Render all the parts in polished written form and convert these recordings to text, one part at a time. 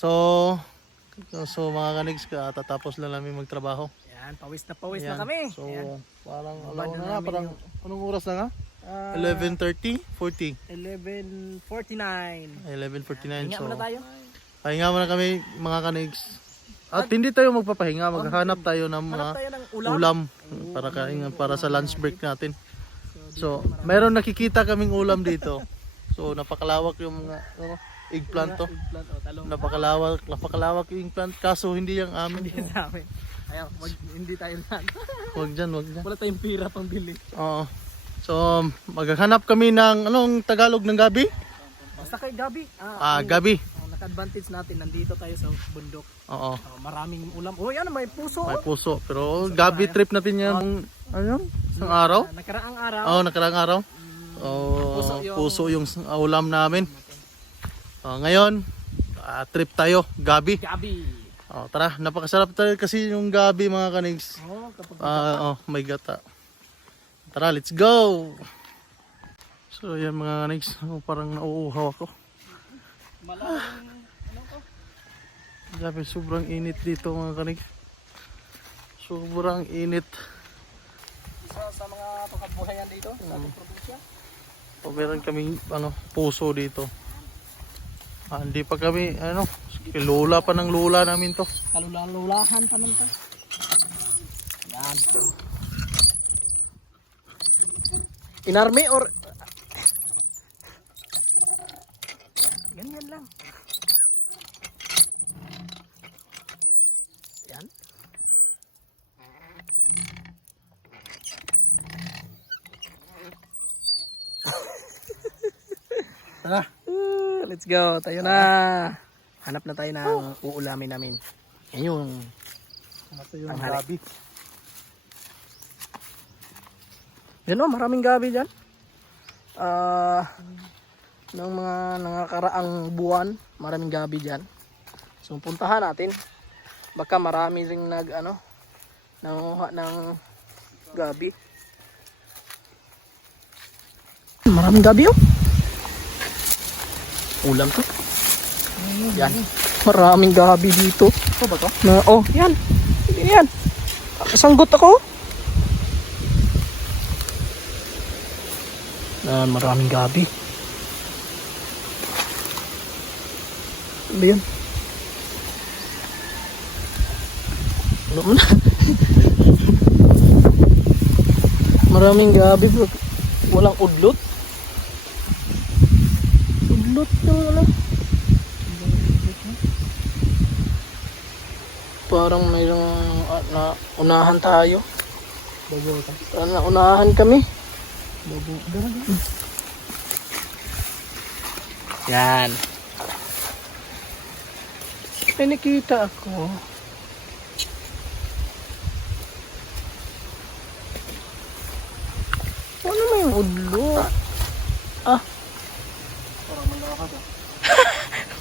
So mga kanigs, tatapos lang namin magtrabaho. Yan, pawis na Yan. kami. So Yan. parang Babad alaw na na, namin parang yung- anong oras na nga? 11:40. 11:30, 40. 11:49. 11:49. Hinga So muna tayo. pahinga muna kami mga kanigs. At hindi tayo magpapahinga, maghahanap tayo ng mga Hanap tayo ng ulam. ulam para sa lunch break natin. So, meron nakikita kaming ulam dito. So, napakalawak yung mga eggplant to. Eggplant o talong. Napakalawak yung eggplant kaso hindi yung amin. Hindi sa amin. Ayaw, hindi tayo lang. Wag dyan. Wala tayong pira pang bili. Oo. So, maghahanap kami ng anong Tagalog ng gabi? Basta kay Gabi. Gabi. Ang naka-advantage natin, nandito tayo sa bundok. Oo. Maraming ulam. Oh, yan, may puso. May puso. Pero gabi trip natin yan. Ano? Isang araw? Nakaraang araw. Oo, nakaraang araw. Puso Puso yung ulam namin. Ngayon, trip tayo, gabi. Gabi. Tara, napakasarap tayo kasi yung gabi mga kanigs. Kapag May gata. Tara, let's go! So yan mga kanigs, parang nauuhaw ako. malamang ano to? Grabe, sobrang init dito mga kanigs. Sobrang init. Isa sa mga pagkabuhayan dito sa ating probinsya. Meron kaming puso dito. Hindi pa kami, lula pa ng lula namin to. Kalula-lulahan pa naman to. Yan. Inarmy or ganyan lang. Yan. Tara. Let's go. Tayo na. Hanap na tayo ng uulamin namin. Yan yung Ito yung Tanghali. gabi. yan o, maraming gabi dyan. Ng mga nakakaraang buwan, maraming gabi dyan. So puntahan natin. Baka marami ring nanguha ng gabi. Maraming gabi oh. Ulam to. Yan. Maraming gabi dito. Ito ba to? Yan. Yan. Sanggot ako. Maraming gabi. Ano yan? Ano mo na? Maraming gabi bro. Walang udlot. Udlot yung parang mayroong na unahan tayo. Parang naunahan kami. Yan. May nakita ako. Ano may udlo?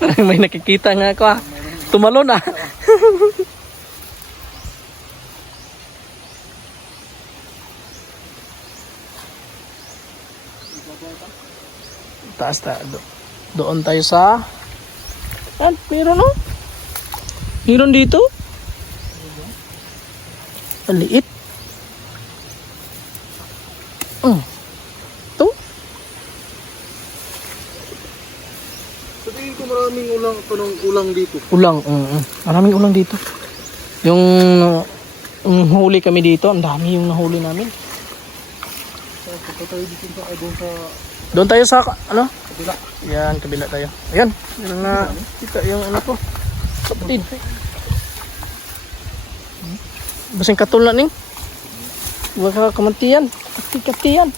Parang may nakikita nga ako ah. Tumalon ah. Taas tayo. Doon tayo sa... Yan, meron o. Meron dito. Ang liit. Ito. Sa tingin ko maraming ulang dito. Ulang. Maraming ulang dito. Yung huli kami dito, ang dami yung nahuli namin. Punta tayo dito sa Doon tayo sa kabila. Yan, kabila tayo. Ayan, meron na kita yung ko. Kapatid. Basing katul na ning. Baka kamantiyan. Kati-katiyan.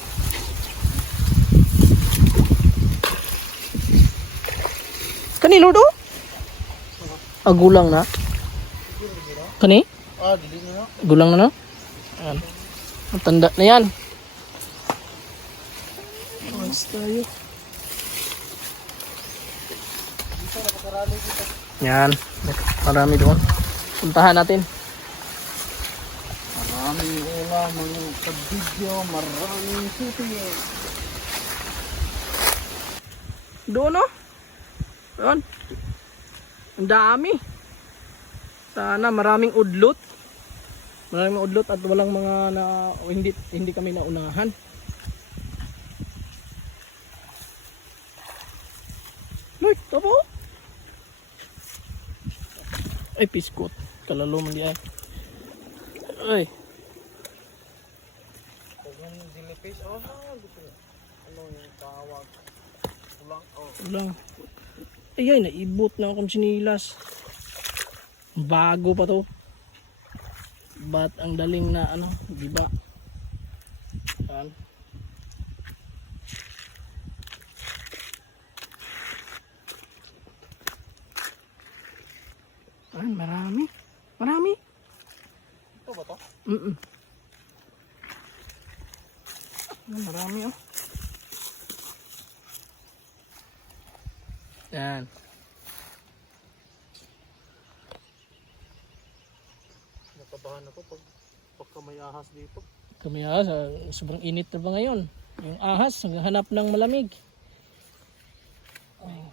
Kanino do? Gulang na. Kani? Dili na. Gulang na no? Ayan. Ang tanda na yan. Mas tayo. Yan. Marami doon. Puntahan natin. Maraming ulam, mga kabidyo, maraming suti. Doon no? Doon. Ang dami. Sana maraming udlot. Maraming udlot at walang mga hindi kami naunahan. Look, tabo. Ay, piskot. Kalalo man di ay. Ay. Ulang. Ay, naibot na akong sinilas. Bago pa to. Ba't ang daling na ano, di ba? Yan. Ayan, marami. Marami. Ito ba to? Ayan, marami oh. Yan. Nakabahan ako pagka may ahas dito. Kami sobrang init na ba ngayon? Yung ahas, naghahanap ng malamig. Ay.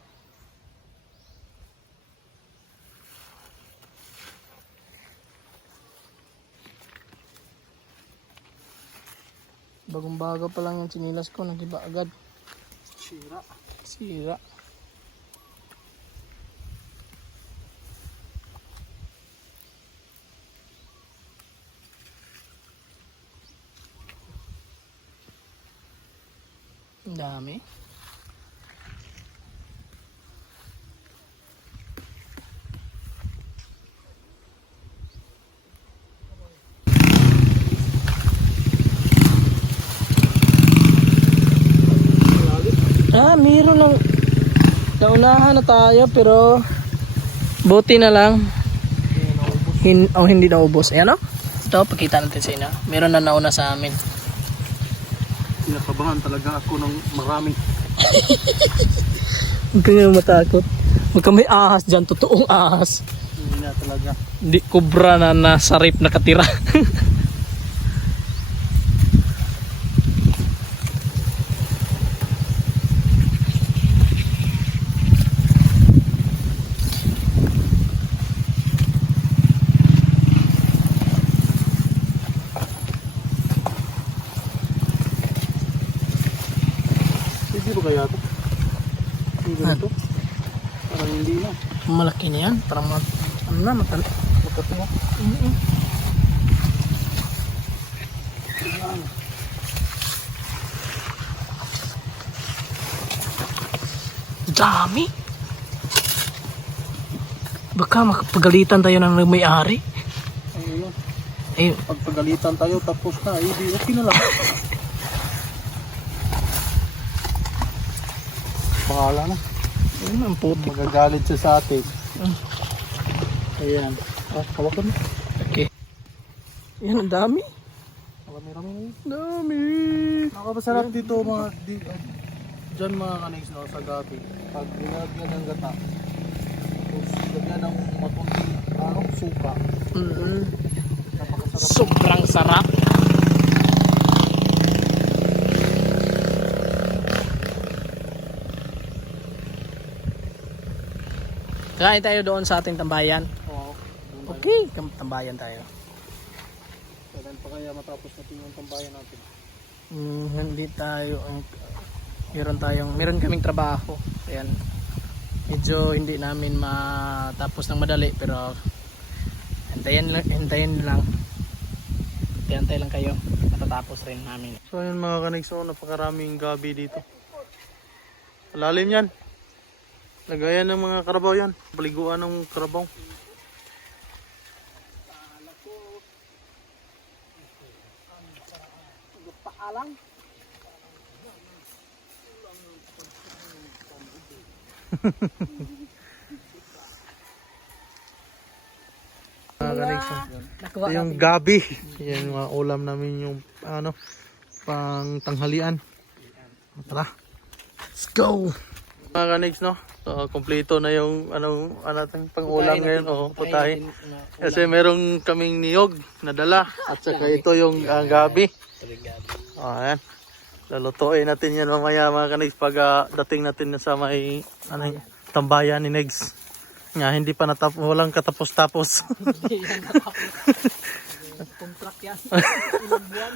Bagong bago pa lang yung sinilas ko, nagiba agad. Sira. Sira. Ang dami. Mayroon ng naunahan na tayo pero buti na lang hindi naubos. Ayan o. Ito, pakita natin sa inyo. Meron na nauna sa amin. Kinakabahan talaga ako ng marami. Huwag ka nga matakot. Huwag ka may ahas dyan. Totoong ahas. Hindi na talaga. Hindi kubra na nasa rip nakatira. Hindi ba kaya ito? Hindi ba ito? Parang hindi na. Malaki na yan. Parang ano na, Matatungo. Dami. Baka makapagalitan tayo ng may-ari. Ayun. Eh, Pagpagalitan tayo tapos na. Hindi, okay na lang. Bahala na. ayun ang putik. Magagalit siya sa atin. Ayan. Hawakan mo. Okay. Yan, ang dami. Marami-rami na yun. Dami. Nakapasarap dito mga dyan mga kaniks no, sa gabi. Pag nilagyan ng gata, tapos lagyan ng makunting suka. Napakasarap. Sobrang sarap. Kain tayo doon sa ating tambayan. Oo. Okay, tambayan tayo. Kailan pa kaya matapos natin yung tambayan natin? Hindi tayo meron kaming trabaho. Ayan. Medyo hindi namin matapos ng madali pero hintayin lang. Hintay lang kayo. Matatapos rin namin. So yun mga kaniks, napakaraming gabi dito. Lalim yan. Lagayan ng mga karabaw yan. Paliguan ng karabaw. Paalang. Mga kaniks, ito yung gabi. Yan mga ulam namin yung pang tanghalian. Tara. Let's go. Mga kaniks, no? So, kompleto na yung ating pang-ulam ngayon. Putahe. Kasi merong kaming niyog na dala. At saka ito yung gabi. Ayan. Lalutuin natin yan mamaya mga kaniks pag dating natin sa may tambayan ni Negs. Nga, hindi pa walang katapos-tapos. Hindi yan natapos. Contract yan. Ilang buwan.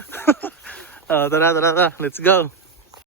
Tara. Let's go.